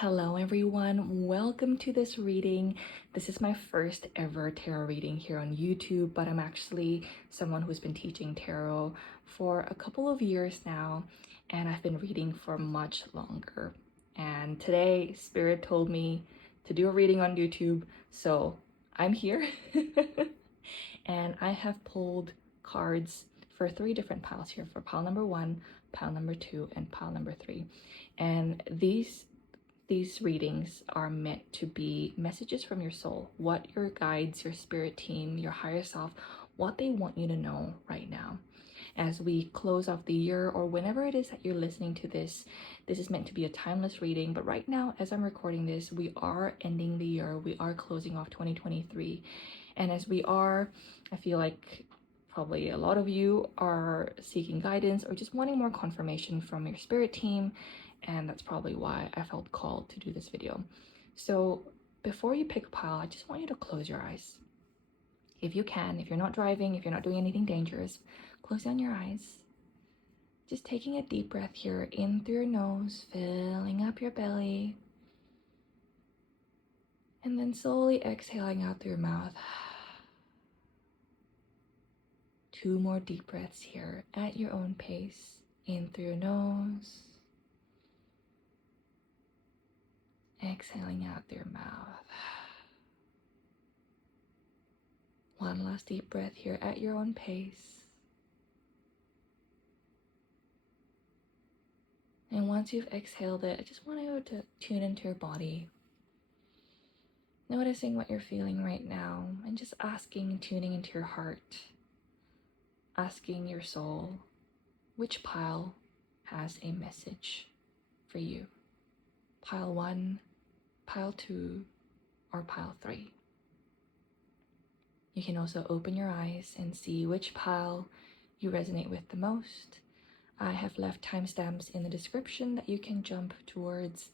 Hello everyone, welcome to this reading. This is my first ever tarot reading here on YouTube, but I'm actually someone who's been teaching tarot for a couple of years now, and I've been reading for much longer. And today, Spirit told me to do a reading on YouTube, so I'm here. And I have pulled cards for 3 different piles here, for pile number 1, pile number 2, and pile number 3. And these readings are meant to be messages from your soul, what your guides, your spirit team, your higher self, what they want you to know right now. As we close off the year, or whenever it is that you're listening to this, this is meant to be a timeless reading. But right now, as I'm recording this, we are ending the year. We are closing off 2023. And as we are, I feel like probably a lot of you are seeking guidance or just wanting more confirmation from your spirit team, and that's probably why I felt called to do this video. So before you pick a pile, I just want you to close your eyes. If you can, if you're not driving, if you're not doing anything dangerous, close down your eyes. Just taking a deep breath here, in through your nose, filling up your belly, and then slowly exhaling out through your mouth. 2 more deep breaths here at your own pace. In through your nose, exhaling out through your mouth. 1 last deep breath here at your own pace. And once you've exhaled it, I just want you to tune into your body, noticing what you're feeling right now, and just tuning into your heart, asking your soul, which pile has a message for you? Pile 1, pile 2, or pile 3? You can also open your eyes and see which pile you resonate with the most. I have left timestamps in the description that you can jump towards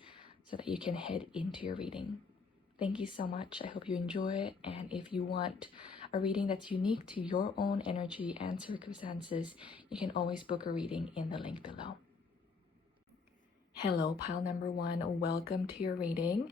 so that you can head into your reading. Thank you so much. I hope you enjoy it. And if you want a reading that's unique to your own energy and circumstances, you can always book a reading in the link below. Hello, pile number 1. Welcome to your reading.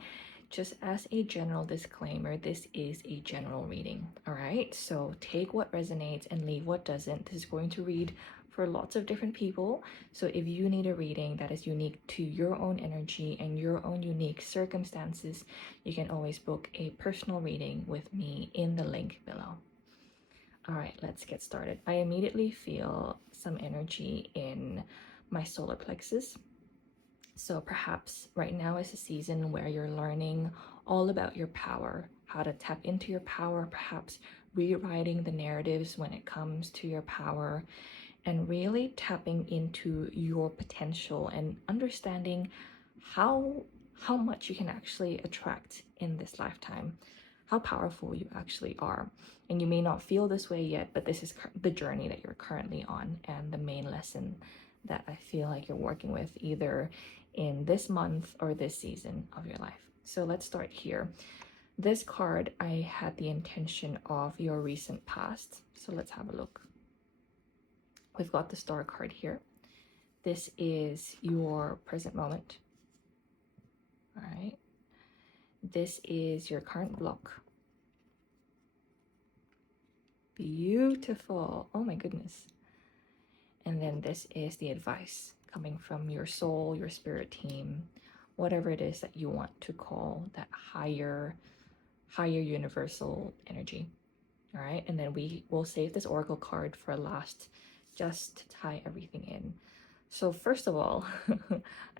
Just as a general disclaimer, this is a general reading, all right? So take what resonates and leave what doesn't. This is going to read for lots of different people. So if you need a reading that is unique to your own energy and your own unique circumstances, you can always book a personal reading with me in the link below. All right, let's get started. I immediately feel some energy in my solar plexus. So perhaps right now is a season where you're learning all about your power, how to tap into your power, perhaps rewriting the narratives when it comes to your power, and really tapping into your potential and understanding how much you can actually attract in this lifetime, how powerful you actually are. And you may not feel this way yet, but this is the journey that you're currently on, and the main lesson that I feel like you're working with either in this month or this season of your life. So let's start here. This card, I had the intention of your recent past. So let's have a look. We've got the Star card here. This is your present moment. All right. This is your current block. Beautiful. Oh my goodness. And then this is the advice coming from your soul, your spirit team, whatever it is that you want to call that higher universal energy. All right. And then we will save this oracle card for last, just to tie everything in. So first of all,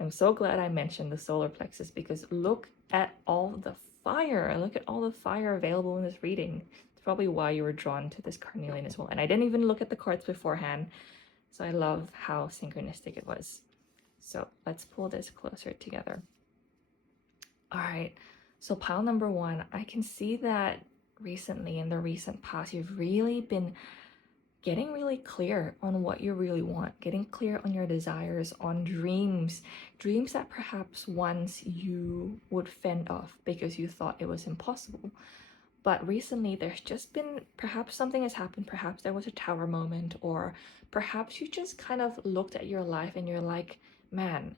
I'm so glad I mentioned the solar plexus, because look at all the fire. Look at all the fire available in this reading. It's probably why you were drawn to this carnelian as well. And I didn't even look at the cards beforehand, so I love how synchronistic it was. So let's pull this closer together. All right, so pile number 1, I can see that recently, in the recent past, you've really been getting really clear on what you really want, getting clear on your desires, on dreams that perhaps once you would fend off because you thought it was impossible. But recently there's just been, perhaps something has happened, perhaps there was a tower moment, or perhaps you just kind of looked at your life and you're like, man,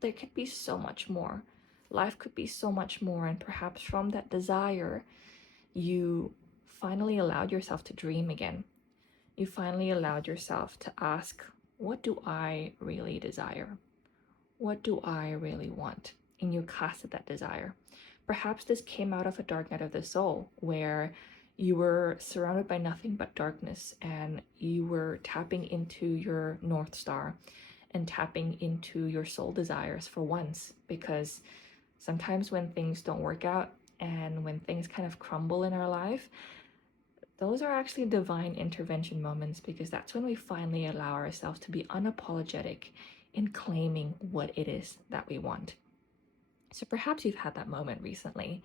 there could be so much more. Life could be so much more, and perhaps from that desire, you finally allowed yourself to dream again. You finally allowed yourself to ask, what do I really desire? What do I really want? And you casted that desire. Perhaps this came out of a dark night of the soul where you were surrounded by nothing but darkness and you were tapping into your North Star and tapping into your soul desires for once. Because sometimes when things don't work out and when things kind of crumble in our life, those are actually divine intervention moments, because that's when we finally allow ourselves to be unapologetic in claiming what it is that we want. So perhaps you've had that moment recently,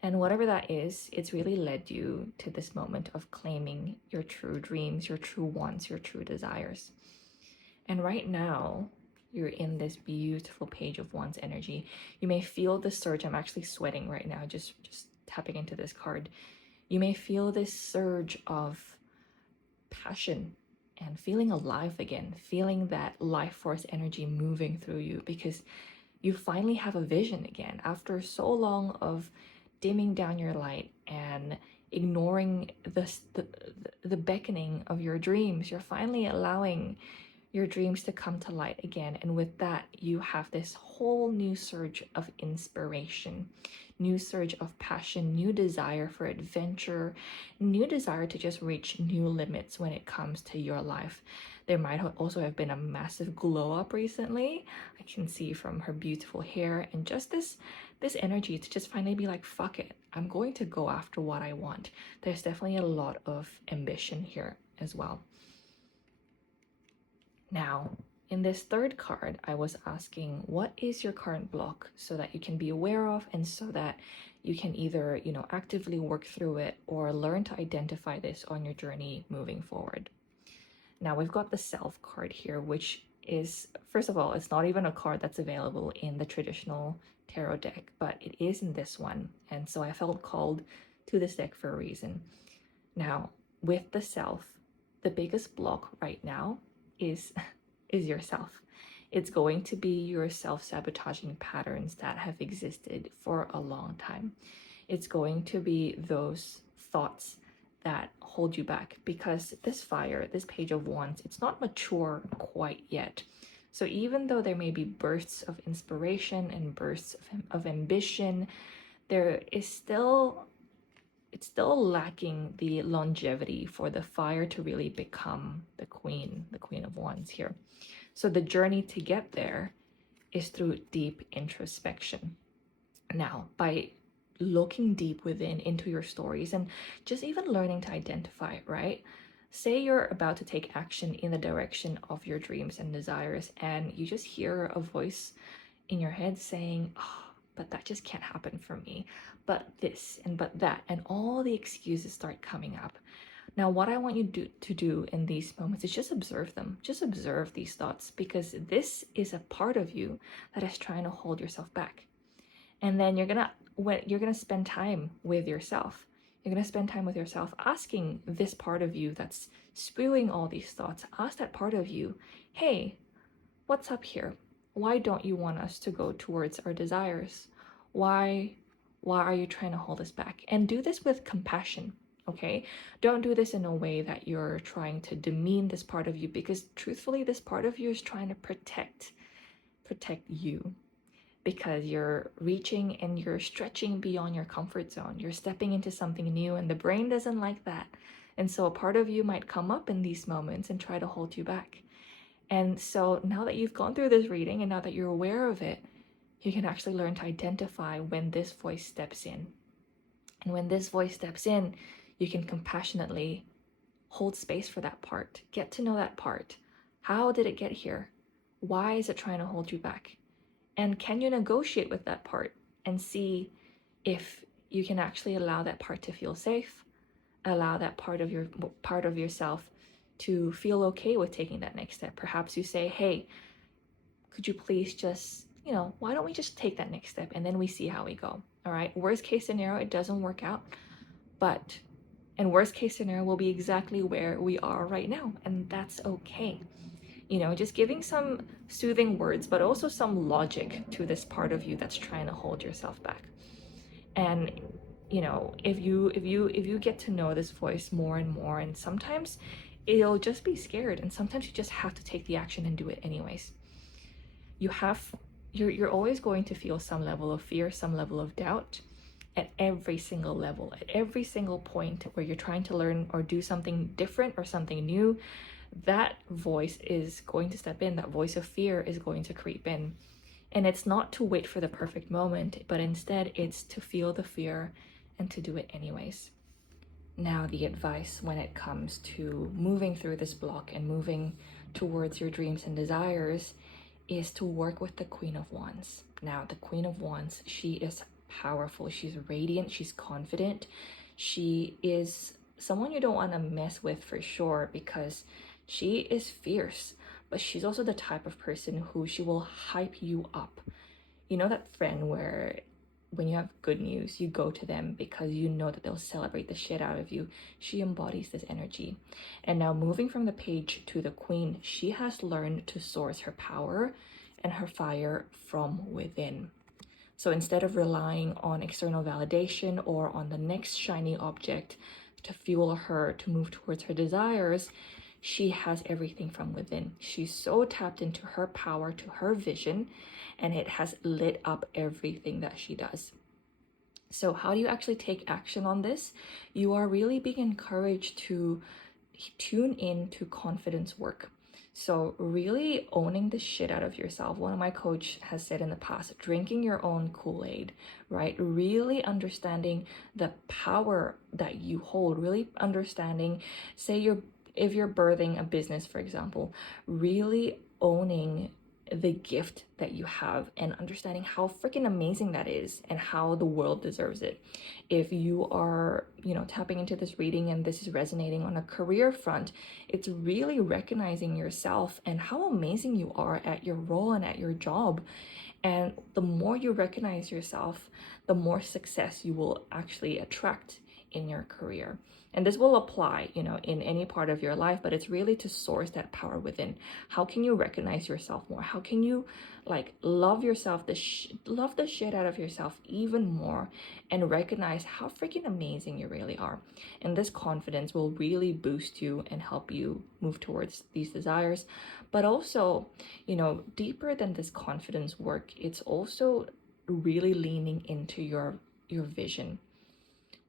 and whatever that is, it's really led you to this moment of claiming your true dreams, your true wants, your true desires. And right now, you're in this beautiful Page of Wands energy. You may feel the surge. I'm actually sweating right now, just tapping into this card. You may feel this surge of passion and feeling alive again, feeling that life force energy moving through you, because you finally have a vision again after so long of dimming down your light and ignoring the beckoning of your dreams. You're finally allowing your dreams to come to light again, and with that you have this whole new surge of inspiration, new surge of passion, new desire for adventure, new desire to just reach new limits when it comes to your life. There might also have been a massive glow up recently. I can see from her beautiful hair and just this energy to just finally be like, fuck it, I'm going to go after what I want. There's definitely a lot of ambition here as well. Now, in this third card, I was asking, what is your current block, so that you can be aware of and so that you can either, actively work through it or learn to identify this on your journey moving forward. Now, we've got the Self card here, which is, first of all, it's not even a card that's available in the traditional tarot deck, but it is in this one. And so I felt called to this deck for a reason. Now, with the Self, the biggest block right now is yourself. It's going to be your self-sabotaging patterns that have existed for a long time. It's going to be those thoughts that hold you back, because this fire, this Page of Wands, it's not mature quite yet. So even though there may be bursts of inspiration and bursts of ambition, it's still lacking the longevity for the fire to really become the Queen of Wands here. So the journey to get there is through deep introspection. Now, by looking deep within into your stories and just even learning to identify it, right? Say you're about to take action in the direction of your dreams and desires, and you just hear a voice in your head saying, oh, but that just can't happen for me, but this and but that, and all the excuses start coming up. Now, what I want you to do in these moments is just observe them. Just observe these thoughts, because this is a part of you that is trying to hold yourself back. And then you're gonna spend time with yourself. You're gonna spend time with yourself asking this part of you that's spewing all these thoughts. Ask that part of you, hey, what's up here? Why don't you want us to go towards our desires? Why are you trying to hold us back? And do this with compassion. Okay, don't do this in a way that you're trying to demean this part of you, because truthfully, this part of you is trying to protect you, because you're reaching and you're stretching beyond your comfort zone. You're stepping into something new, and the brain doesn't like that. And so a part of you might come up in these moments and try to hold you back. And so now that you've gone through this reading and now that you're aware of it, you can actually learn to identify when this voice steps in. And when this voice steps in, you can compassionately hold space for that part. Get to know that part. How did it get here? Why is it trying to hold you back? And can you negotiate with that part and see if you can actually allow that part to feel safe, allow that part of yourself to feel okay with taking that next step. Perhaps you say, hey, could you please just, why don't we just take that next step and then we see how we go? All right. Worst case scenario, it doesn't work out, and worst case scenario will be exactly where we are right now. And that's okay. You know, just giving some soothing words, but also some logic to this part of you that's trying to hold yourself back. And you know, if you get to know this voice more and more, and sometimes it'll just be scared, and sometimes you just have to take the action and do it anyways. You're always going to feel some level of fear, some level of doubt at every single level, at every single point where you're trying to learn or do something different or something new. That voice is going to step in, that voice of fear is going to creep in. And it's not to wait for the perfect moment, but instead it's to feel the fear and to do it anyways. Now, the advice when it comes to moving through this block and moving towards your dreams and desires is to work with the Queen of Wands. Now, the Queen of Wands, she is powerful. She's radiant. She's confident. She is someone you don't want to mess with for sure, because she is fierce, but she's also the type of person who she will hype you up. You know that friend where when you have good news, you go to them because you know that they'll celebrate the shit out of you. She embodies this energy. And now, moving from the page to the Queen, she has learned to source her power and her fire from within. So instead of relying on external validation or on the next shiny object to fuel her to move towards her desires, she has everything from within. She's so tapped into her power, to her vision, and it has lit up everything that she does. So how do you actually take action on this? You are really being encouraged to tune in to confidence work. So really owning the shit out of yourself. One of my coach has said in the past, drinking your own Kool-Aid, right? Really understanding the power that you hold, really understanding, if you're birthing a business, for example, really owning the gift that you have and understanding how freaking amazing that is and how the world deserves it. If you are, tapping into this reading and this is resonating on a career front, it's really recognizing yourself and how amazing you are at your role and at your job. And the more you recognize yourself, the more success you will actually attract in your career. And this will apply, in any part of your life, but it's really to source that power within. How can you recognize yourself more? How can you love yourself, love the shit out of yourself even more, and recognize how freaking amazing you really are? And this confidence will really boost you and help you move towards these desires. But also, deeper than this confidence work, it's also really leaning into your vision.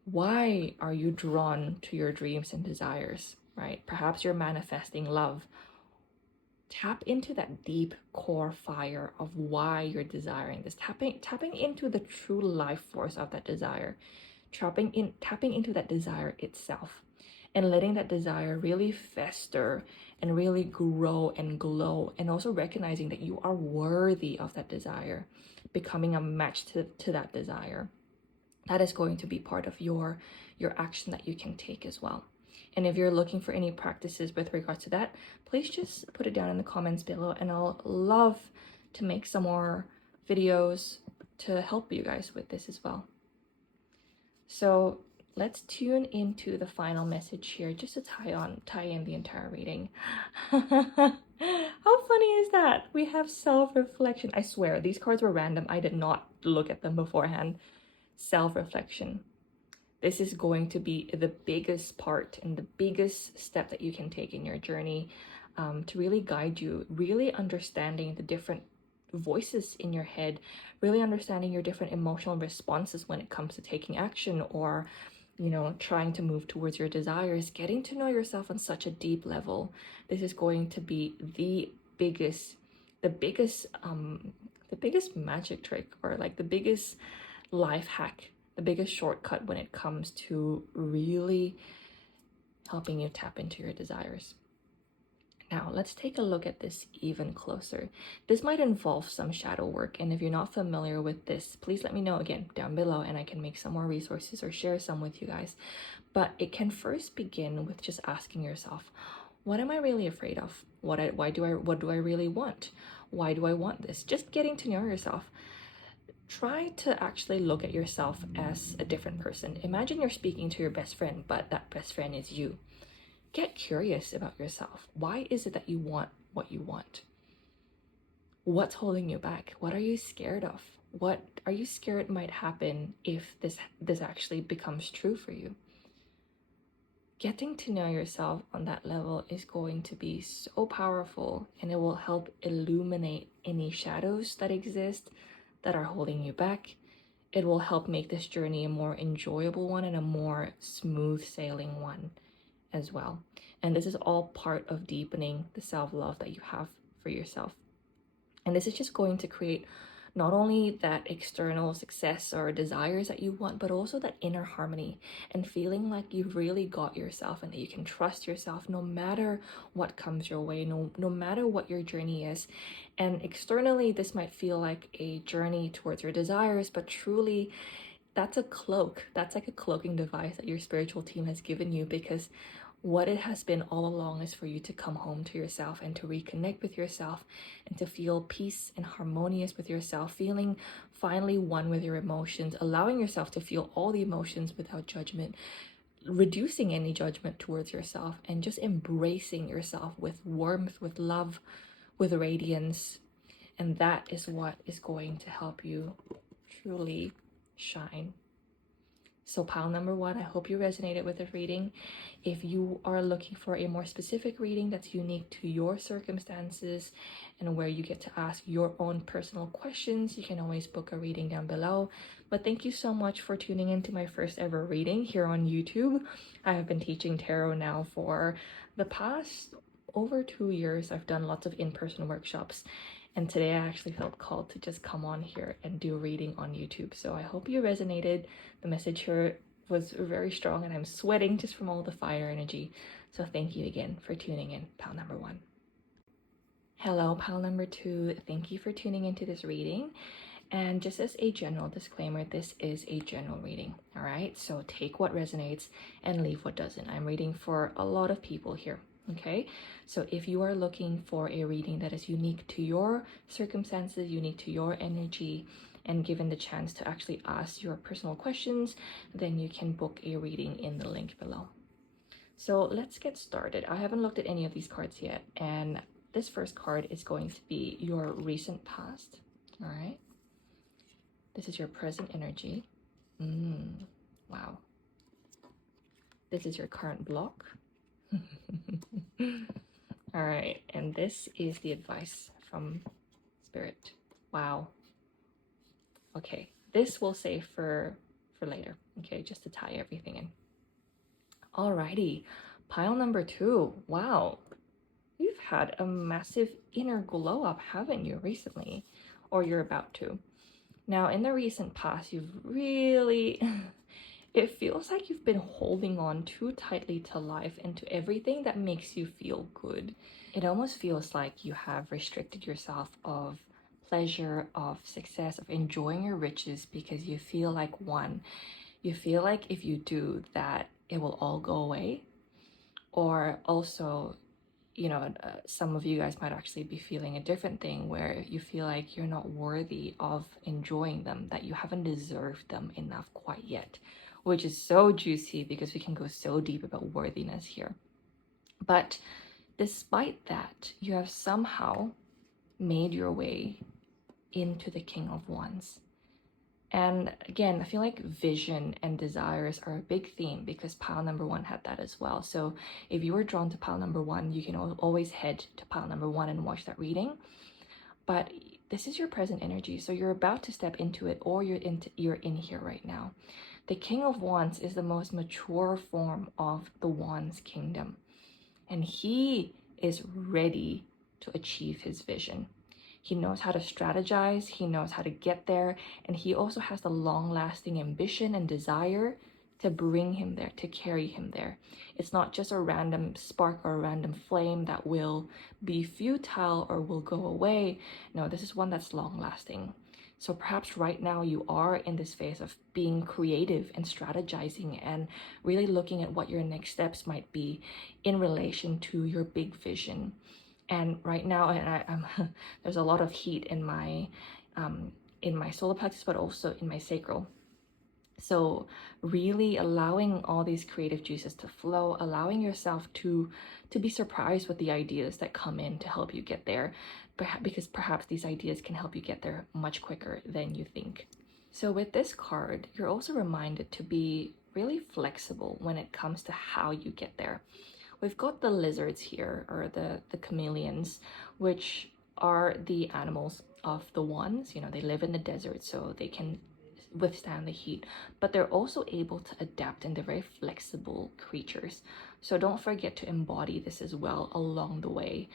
Why are you drawn to your dreams and desires, right? Perhaps you're manifesting love. Tap into that deep core fire of why you're desiring this. Tapping into the true life force of that desire. Tapping into that desire itself, and letting that desire really fester and really grow and glow, and also recognizing that you are worthy of that desire, becoming a match to that desire. That is going to be part of your action that you can take as well. And if you're looking for any practices with regards to that, please just put it down in the comments below, and I'll love to make some more videos to help you guys with this as well. So let's tune into the final message here, just to tie in the entire reading. How funny is that? We have self-reflection. I swear, these cards were random. I did not look at them beforehand. Self-reflection. This is going to be the biggest part and the biggest step that you can take in your journey, to really guide you, really understanding the different voices in your head, really understanding your different emotional responses when it comes to taking action or trying to move towards your desires, getting to know yourself on such a deep level. This is going to be the biggest magic trick, or the biggest life hack, the biggest shortcut when it comes to really helping you tap into your desires. Now, let's take a look at this even closer. This might involve some shadow work, and if you're not familiar with this, please let me know again down below, and I can make some more resources or share some with you guys. But it can first begin with just asking yourself, what am I really afraid of? What do I really want? Why do I want this? Just getting to know yourself. Try to actually look at yourself as a different person. Imagine you're speaking to your best friend, but that best friend is you. Get curious about yourself. Why is it that you want what you want. What's holding you back? What are you scared of? What are you scared might happen if this actually becomes true for you? Getting to know yourself on that level is going to be so powerful, and it will help illuminate any shadows that exist that are holding you back. It will help make this journey a more enjoyable one and a more smooth sailing one as well. And this is all part of deepening the self-love that you have for yourself. And this is just going to create not only that external success or desires that you want, but also that inner harmony and feeling like you've really got yourself and that you can trust yourself no matter what comes your way, no matter what your journey is. And externally, this might feel like a journey towards your desires, but truly, that's a cloak. That's like a cloaking device that your spiritual team has given you, because what it has been all along is for you to come home to yourself and to reconnect with yourself and to feel peace and harmonious with yourself, feeling finally one with your emotions, allowing yourself to feel all the emotions without judgment, reducing any judgment towards yourself, and just embracing yourself with warmth, with love, with radiance. And that is what is going to help you truly shine. So pile number one, I hope you resonated with this reading. If you are looking for a more specific reading that's unique to your circumstances and where you get to ask your own personal questions, you can always book a reading down below. But thank you so much for tuning into my first ever reading here on YouTube. I have been teaching tarot now for the past over 2 years. I've done lots of in-person workshops. And today I actually felt called to just come on here and do a reading on YouTube. So I hope you resonated. The message here was very strong and I'm sweating just from all the fire energy. So thank you again for tuning in, pal number one. Hello, pal number two. Thank you for tuning into this reading. And just as a general disclaimer, this is a general reading, all right? So take what resonates and leave what doesn't. I'm reading for a lot of people here. Okay, so if you are looking for a reading that is unique to your circumstances, unique to your energy, and given the chance to actually ask your personal questions, then you can book a reading in the link below. So let's get started. I haven't looked at any of these cards yet, and this first card is going to be your recent past. All right, this is your present energy. Wow. This is your current block. All right, and this is the advice from Spirit. Wow. Okay, this we'll save for later. Okay, just to tie everything in. Alrighty, pile number two. Wow, you've had a massive inner glow up, haven't you, recently? Or you're about to. Now, in the recent past, you've really... It feels like you've been holding on too tightly to life and to everything that makes you feel good. It almost feels like you have restricted yourself of pleasure, of success, of enjoying your riches because you feel like you feel like if you do that, it will all go away. Or also, some of you guys might actually be feeling a different thing where you feel like you're not worthy of enjoying them, that you haven't deserved them enough quite yet, which is so juicy because we can go so deep about worthiness here. But despite that, you have somehow made your way into the King of Wands. And again, I feel like vision and desires are a big theme because pile number one had that as well. So if you were drawn to pile number one, you can always head to pile number one and watch that reading. But this is your present energy. So you're about to step into it, or you're in here right now. The King of Wands is the most mature form of the Wands kingdom. And he is ready to achieve his vision. He knows how to strategize, he knows how to get there, and he also has the long-lasting ambition and desire to bring him there, to carry him there. It's not just a random spark or a random flame that will be futile or will go away. No, this is one that's long-lasting. So perhaps right now you are in this phase of being creative and strategizing and really looking at what your next steps might be in relation to your big vision. And right now, I'm there's a lot of heat in my solar plexus, but also in my sacral. So really allowing all these creative juices to flow, allowing yourself to be surprised with the ideas that come in to help you get there, because perhaps these ideas can help you get there much quicker than you think. So with this card, you're also reminded to be really flexible when it comes to how you get there. We've got the lizards here, or the chameleons, which are the animals of the ones. You know, they live in the desert, so they can withstand the heat, but they're also able to adapt, and they're very flexible creatures. So don't forget to embody this as well along the way.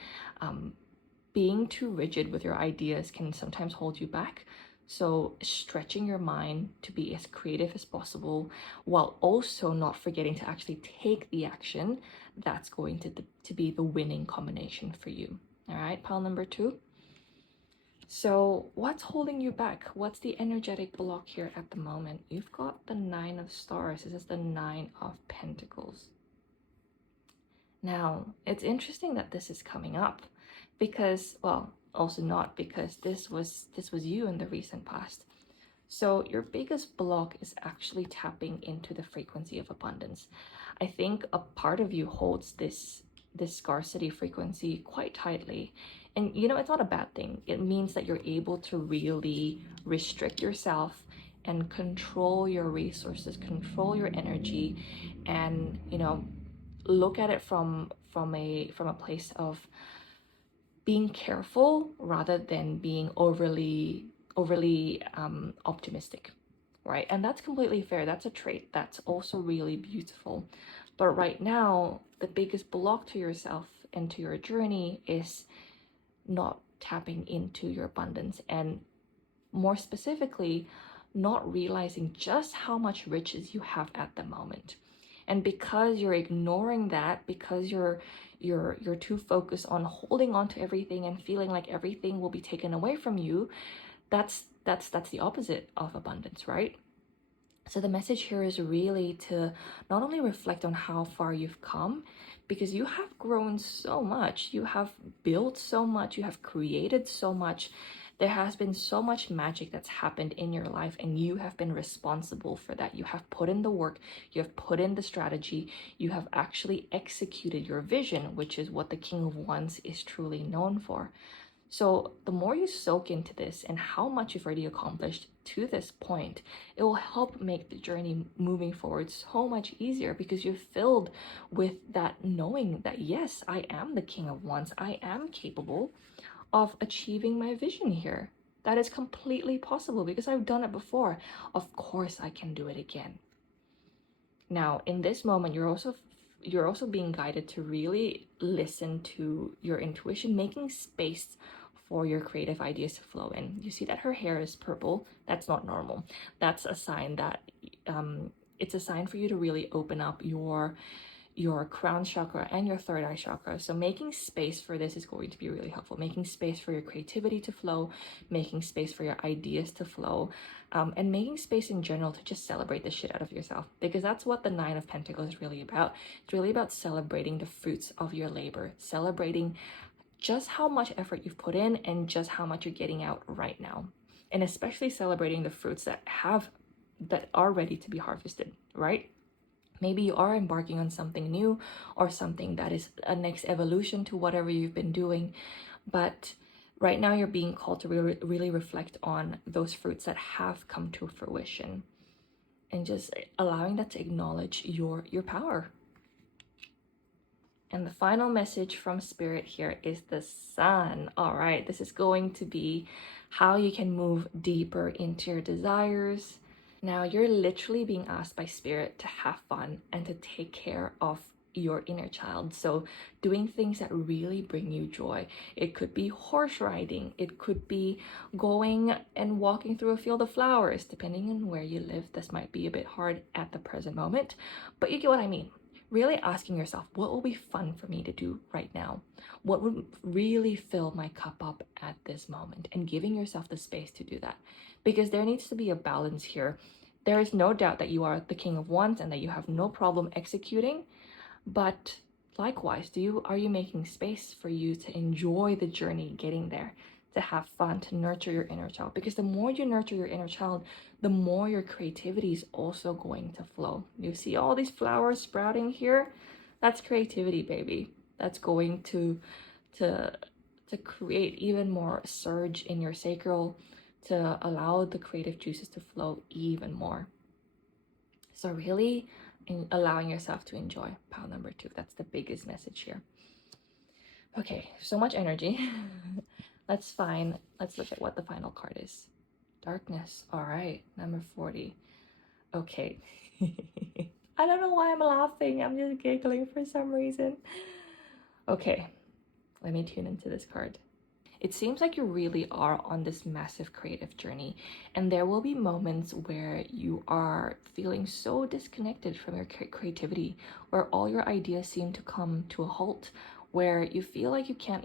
Being too rigid with your ideas can sometimes hold you back. So stretching your mind to be as creative as possible, while also not forgetting to actually take the action, that's going to be the winning combination for you. All right, pile number 2. So what's holding you back? What's the energetic block here at the moment? You've got the 9 of stars. This is the 9 of pentacles. Now, it's interesting that this is coming up because, well, also not, because this was you in the recent past. So your biggest block is actually tapping into the frequency of abundance. I think a part of you holds this scarcity frequency quite tightly. And you know, it's not a bad thing. It means that you're able to really restrict yourself and control your resources, control your energy, and you know, look at it from a place of being careful rather than being overly optimistic, right? And that's completely fair. That's a trait that's also really beautiful. But right now, the biggest block to yourself and to your journey is not tapping into your abundance, and more specifically, not realizing just how much riches you have at the moment. And because you're ignoring that, because you're too focused on holding on to everything and feeling like everything will be taken away from you, that's the opposite of abundance, right? So the message here is really to not only reflect on how far you've come, because you have grown so much, you have built so much, you have created so much. There has been so much magic that's happened in your life, and you have been responsible for that. You have put in the work, you have put in the strategy, you have actually executed your vision, which is what the King of Wands is truly known for. So the more you soak into this and how much you've already accomplished to this point, it will help make the journey moving forward so much easier, because you're filled with that knowing that, yes, I am the King of Wands. I am capable of achieving my vision here. That is completely possible because I've done it before. Of course, I can do it again. Now, in this moment, you're also being guided to really listen to your intuition, making space for your creative ideas to flow in. You see that her hair is purple. That's not normal. That's a sign that it's a sign for you to really open up your crown chakra and your third eye chakra. So making space for this is going to be really helpful. Making space for your creativity to flow, making space for your ideas to flow, and making space in general to just celebrate the shit out of yourself, because that's what the 9 of Pentacles is really about. It's really about celebrating the fruits of your labor, celebrating just how much effort you've put in and just how much you're getting out right now. And especially celebrating the fruits that are ready to be harvested, right? Maybe you are embarking on something new or something that is a next evolution to whatever you've been doing. But right now you're being called to really reflect on those fruits that have come to fruition, and just allowing that to acknowledge your power. And the final message from Spirit here is the Sun. All right, this is going to be how you can move deeper into your desires. Now, you're literally being asked by Spirit to have fun and to take care of your inner child. So doing things that really bring you joy. It could be horse riding. It could be going and walking through a field of flowers. Depending on where you live, this might be a bit hard at the present moment, but you get what I mean. Really asking yourself, what will be fun for me to do right now? What would really fill my cup up at this moment? And giving yourself the space to do that, because there needs to be a balance here. There is no doubt that you are the King of Wands and that you have no problem executing, but likewise, are you making space for you to enjoy the journey getting there? to have fun, to nurture your inner child. Because the more you nurture your inner child, the more your creativity is also going to flow. You see all these flowers sprouting here? That's creativity, baby. That's going to create even more surge in your sacral, to allow the creative juices to flow even more. So really allowing yourself to enjoy pile number 2. That's the biggest message here. Okay, so much energy. Let's look at what the final card is. Darkness. All right, number 40. Okay. I don't know why I'm laughing. I'm just giggling for some reason. Okay, let me tune into this card. It seems like you really are on this massive creative journey, and there will be moments where you are feeling so disconnected from your creativity, where all your ideas seem to come to a halt, where you feel like you don't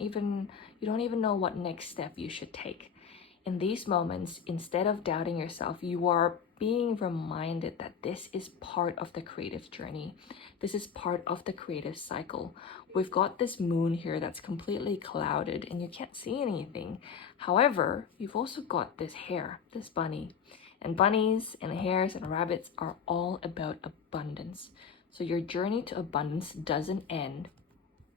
even know what next step you should take. In these moments, instead of doubting yourself, you are being reminded that this is part of the creative journey. This is part of the creative cycle. We've got this moon here that's completely clouded and you can't see anything. However, you've also got this hare, this bunny. And bunnies and hares and rabbits are all about abundance. So your journey to abundance doesn't end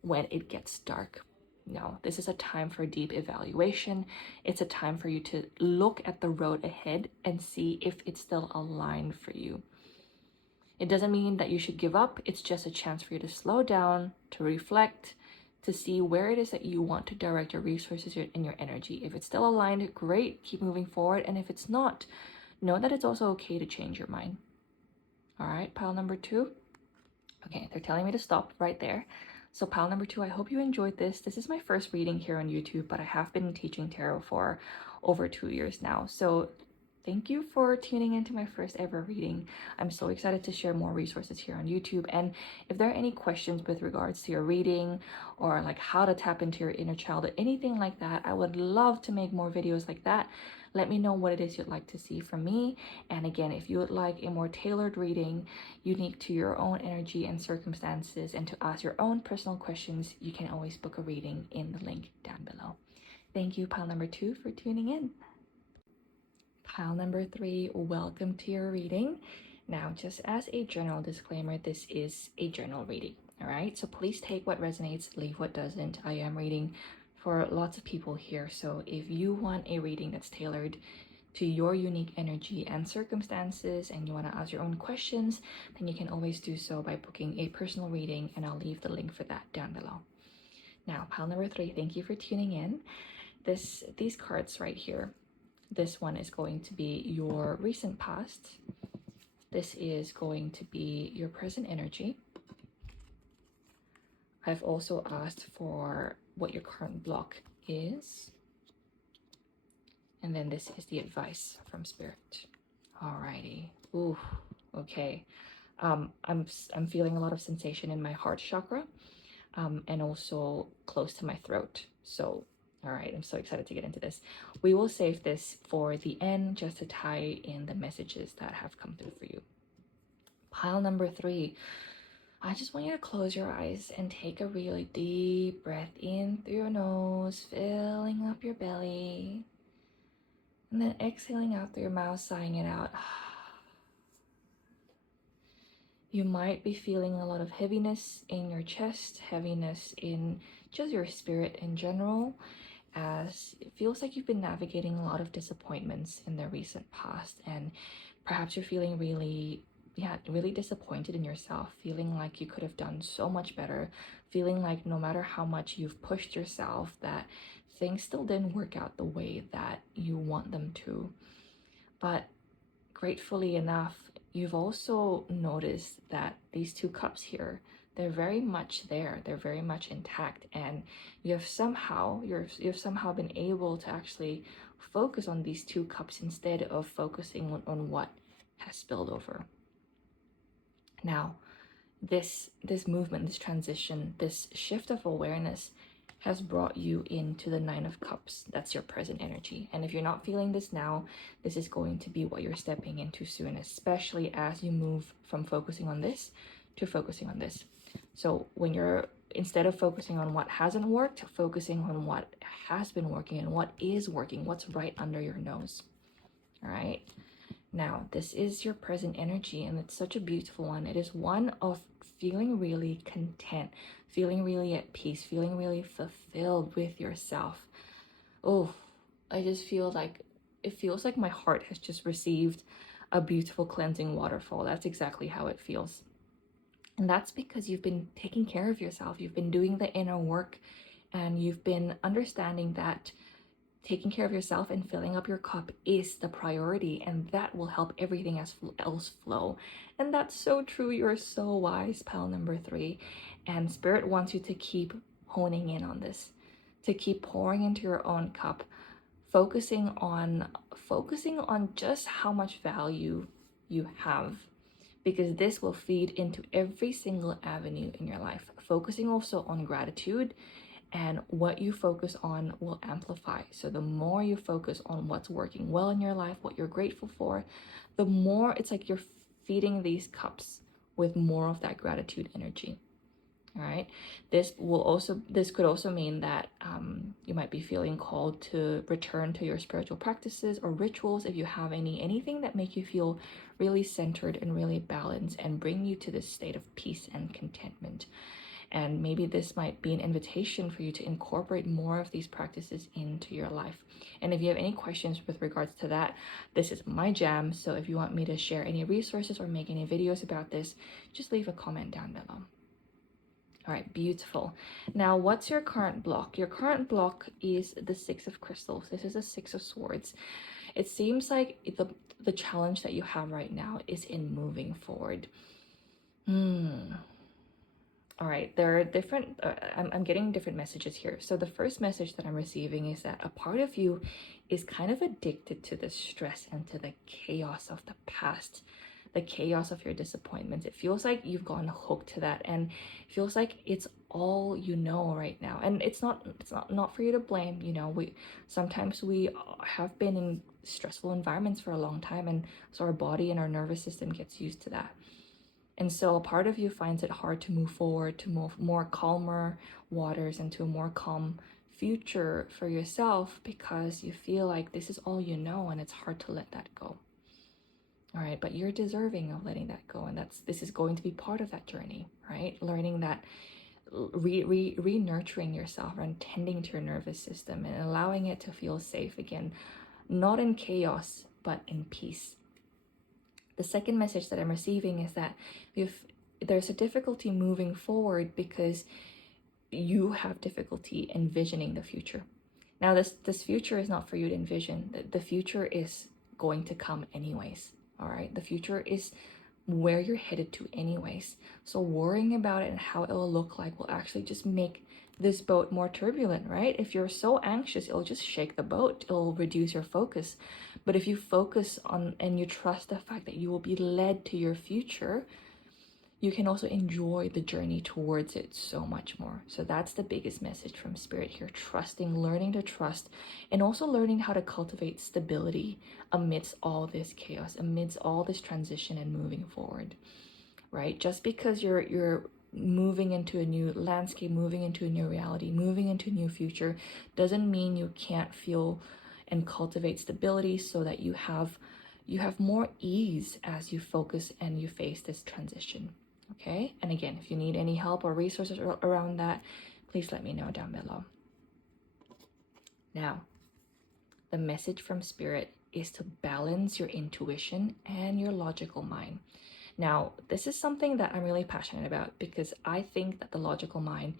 when it gets dark. No, this is a time for deep evaluation. It's a time for you to look at the road ahead and see if it's still aligned for you. It doesn't mean that you should give up. It's just a chance for you to slow down, to reflect, to see where it is that you want to direct your resources and your energy. If it's still aligned, great, keep moving forward. And if it's not, know that it's also okay to change your mind. All right, pile number 2. Okay, they're telling me to stop right there. So pile number 2, I hope you enjoyed this. This is my first reading here on YouTube, but I have been teaching tarot for over 2 years now. So thank you for tuning into my first ever reading. I'm so excited to share more resources here on YouTube. And if there are any questions with regards to your reading, or like how to tap into your inner child or anything like that, I would love to make more videos like that. Let me know what it is you'd like to see from me. And again, if you would like a more tailored reading, unique to your own energy and circumstances, and to ask your own personal questions, you can always book a reading in the link down below. Thank you, pile number 2, for tuning in. Pile number 3, welcome to your reading. Now, just as a general disclaimer, this is a general reading, all right? So please take what resonates, leave what doesn't. I am reading for lots of people here, so if you want a reading that's tailored to your unique energy and circumstances, and you want to ask your own questions, then you can always do so by booking a personal reading, and I'll leave the link for that down below. Now, pile number 3, thank you for tuning in. These cards right here, this one is going to be your recent past. This is going to be your present energy. I've also asked for what your current block is. And then this is the advice from Spirit. Alrighty. Ooh, okay. I'm feeling a lot of sensation in my heart chakra, and also close to my throat. So, all right, I'm so excited to get into this. We will save this for the end, just to tie in the messages that have come through for you. Pile number 3. I just want you to close your eyes and take a really deep breath in through your nose, filling up your belly. And then exhaling out through your mouth, sighing it out. You might be feeling a lot of heaviness in your chest, heaviness in just your spirit in general, as it feels like you've been navigating a lot of disappointments in the recent past, and perhaps you're feeling really disappointed in yourself, feeling like you could have done so much better, feeling like no matter how much you've pushed yourself, that things still didn't work out the way that you want them to. But gratefully enough, you've also noticed that these 2 cups here, they're very much there, they're very much intact, and you've somehow been able to actually focus on these 2 cups instead of focusing on what has spilled over. Now, this movement, this transition, this shift of awareness has brought you into the 9 of Cups. That's your present energy. And if you're not feeling this now, this is going to be what you're stepping into soon, especially as you move from focusing on this to focusing on this. So when you're instead of focusing on what hasn't worked, focusing on what has been working and what is working, what's right under your nose. All right. Now, this is your present energy, and it's such a beautiful one. It is one of feeling really content, feeling really at peace, feeling really fulfilled with yourself. Oh, I just feel like it feels like my heart has just received a beautiful cleansing waterfall. That's exactly how it feels. And that's because you've been taking care of yourself. You've been doing the inner work, and you've been understanding that taking care of yourself and filling up your cup is the priority, and that will help everything else flow. And that's so true. You're so wise, pal number 3. And Spirit wants you to keep honing in on this, to keep pouring into your own cup, focusing on just how much value you have, because this will feed into every single avenue in your life. Focusing also on gratitude, and what you focus on will amplify. So the more you focus on what's working well in your life, what you're grateful for, the more it's like you're feeding these cups with more of that gratitude energy. All right. This could also mean that you might be feeling called to return to your spiritual practices or rituals, if you have anything that make you feel really centered and really balanced and bring you to this state of peace and contentment. And maybe this might be an invitation for you to incorporate more of these practices into your life. And if you have any questions with regards to that, this is my jam. So if you want me to share any resources or make any videos about this, just leave a comment down below. All right, beautiful. Now, what's your current block? Your current block is the 6 of Crystals. This is a 6 of Swords. It seems like the challenge that you have right now is in moving forward. All right, there are different, I'm getting different messages here. So the first message that I'm receiving is that a part of you is kind of addicted to the stress and to the chaos of the past, the chaos of your disappointments. It feels like you've gone hooked to that, and it feels like it's all you know right now. And it's not for you to blame. You know, sometimes we have been in stressful environments for a long time, and so our body and our nervous system gets used to that. And so a part of you finds it hard to move forward, to move more calmer waters into a more calm future for yourself, because you feel like this is all you know and it's hard to let that go. All right, but you're deserving of letting that go, and this is going to be part of that journey, right? Learning that, re-nurturing yourself and tending to your nervous system and allowing it to feel safe again, not in chaos, but in peace. The second message that I'm receiving is that if there's a difficulty moving forward because you have difficulty envisioning the future. Now, this future is not for you to envision. The future is going to come anyways. All right, the future is where you're headed to anyways. So worrying about it and how it will look like will actually just make this boat more turbulent, right? If you're so anxious, it'll just shake the boat. It'll reduce your focus. But if you focus on and you trust the fact that you will be led to your future, you can also enjoy the journey towards it so much more. So that's the biggest message from Spirit here. Trusting, learning to trust, and also learning how to cultivate stability amidst all this chaos, amidst all this transition and moving forward, right? Just because you're moving into a new landscape, moving into a new reality, moving into a new future, doesn't mean you can't feel and cultivate stability so that you have more ease as you focus and you face this transition. Okay, and again, if you need any help or resources around that, please let me know down below. Now, the message from Spirit is to balance your intuition and your logical mind. Now, this is something that I'm really passionate about, because I think that the logical mind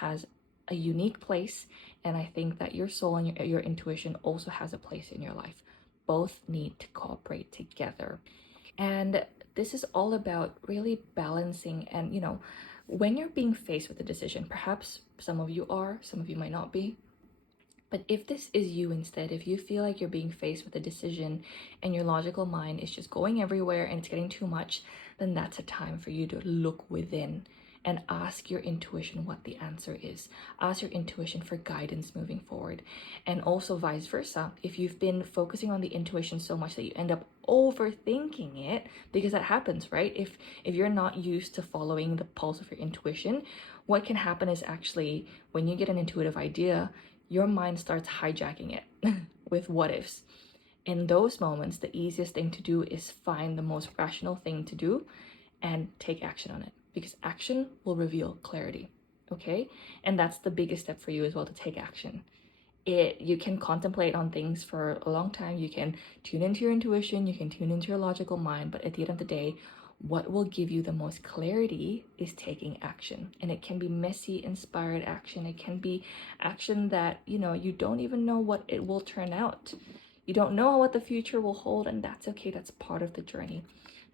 has a unique place, and I think that your soul and your intuition also has a place in your life. Both need to cooperate together. And this is all about really balancing. And, you know, when you're being faced with a decision, perhaps some of you are, some of you might not be. But if this is you instead, if you feel like you're being faced with a decision and your logical mind is just going everywhere and it's getting too much, then that's a time for you to look within and ask your intuition what the answer is. Ask your intuition for guidance moving forward. And also vice versa. If you've been focusing on the intuition so much that you end up overthinking it, because that happens, right? If you're not used to following the pulse of your intuition, what can happen is actually when you get an intuitive idea, your mind starts hijacking it with what ifs. In those moments, the easiest thing to do is find the most rational thing to do and take action on it, because action will reveal clarity. Okay, and that's the biggest step for you as well, to take action. You can contemplate on things for a long time, you can tune into your intuition, you can tune into your logical mind, but at the end of the day, what will give you the most clarity is taking action. And it can be messy, inspired action. It can be action that, you don't even know what it will turn out. You don't know what the future will hold, and that's okay. That's part of the journey.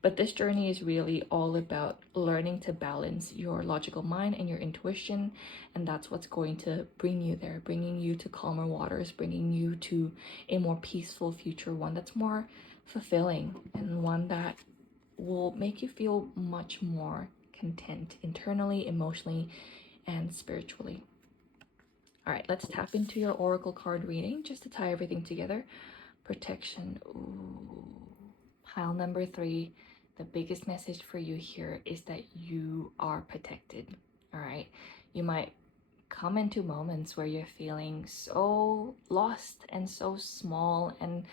But this journey is really all about learning to balance your logical mind and your intuition. And that's what's going to bring you there, bringing you to calmer waters, bringing you to a more peaceful future, one that's more fulfilling, and one that will make you feel much more content internally, emotionally, and spiritually. All right, let's tap into your oracle card reading just to tie everything together. Protection. Ooh. Pile number 3. The biggest message for you here is that you are protected. All right. You might come into moments where you're feeling so lost and so small and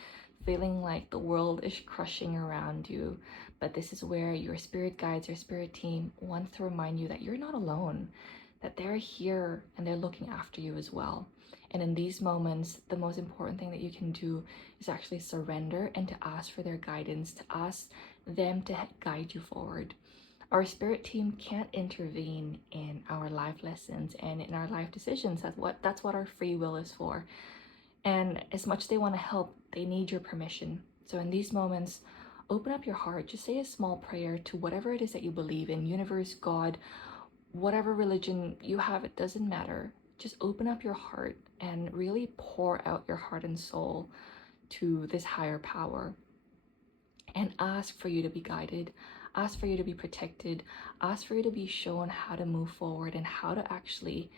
feeling like the world is crushing around you. But this is where your spirit guides, your spirit team wants to remind you that you're not alone, that they're here and they're looking after you as well. And in these moments, the most important thing that you can do is actually surrender and to ask for their guidance, to ask them to guide you forward. Our spirit team can't intervene in our life lessons and in our life decisions. That's what our free will is for. And as much as they want to help, they need your permission. So in these moments, open up your heart. Just say a small prayer to whatever it is that you believe in, universe, God, whatever religion you have, it doesn't matter. Just open up your heart and really pour out your heart and soul to this higher power and ask for you to be guided, ask for you to be protected, ask for you to be shown how to move forward and how to actually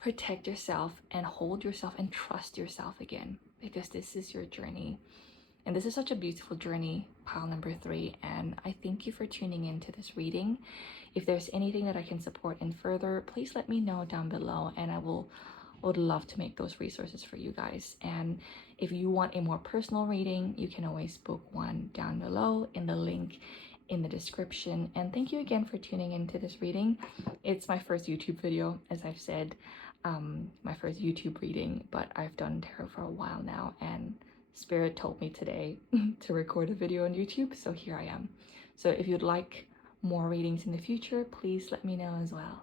protect yourself and hold yourself and trust yourself again, because this is your journey. And this is such a beautiful journey, pile number 3. And I thank you for tuning into this reading. If there's anything that I can support in further, please let me know down below, and I would love to make those resources for you guys. And if you want a more personal reading, you can always book one down below in the link in the description. And thank you again for tuning into this reading. It's my first YouTube video, as I've said, my first YouTube reading, but I've done tarot for a while now, and Spirit told me today to record a video on YouTube, so here I am. So if you'd like more readings in the future, please let me know as well.